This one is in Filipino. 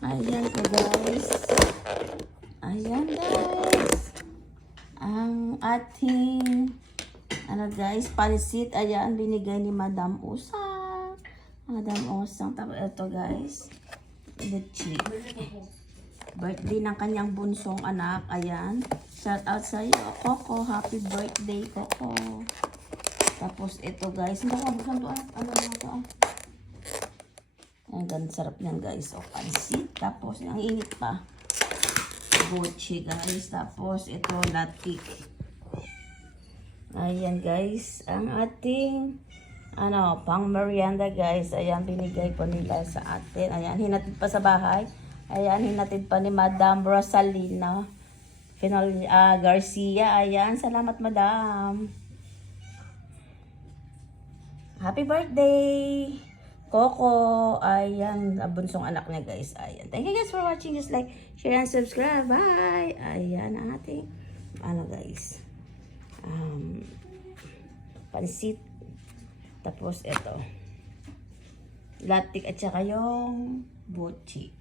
Ayan po guys. Ayan guys. Ang ating guys, pansit. Ayan, binigay ni Madam Usang. Madam Usang. Tapos ito guys. Leche. Birthday ng kanyang bunsong anak. Ayan. Shout out sa iyo, Coco. Happy birthday, Coco. Tapos ito guys. Hindi ko mabuksan to. Ano na ito? Ang ganda, sarap niyan guys. O, pansit. Tapos, ang init pa. Gochi guys. Tapos, ito, latik. Ayan guys. Ang ating, pang merienda guys. Ayan, binigay po nila sa atin. Ayan, hinatid pa sa bahay. Ayan, hinatid pa ni Madam Rosalina Garcia. Ayan, salamat Madam. Happy birthday! Coco, ayan, bunsong anak niya guys, ayan. Thank you guys for watching, just like, share, and subscribe, bye! Ayan, ang ating, guys, pansit, tapos ito, latik at saka yung bochi.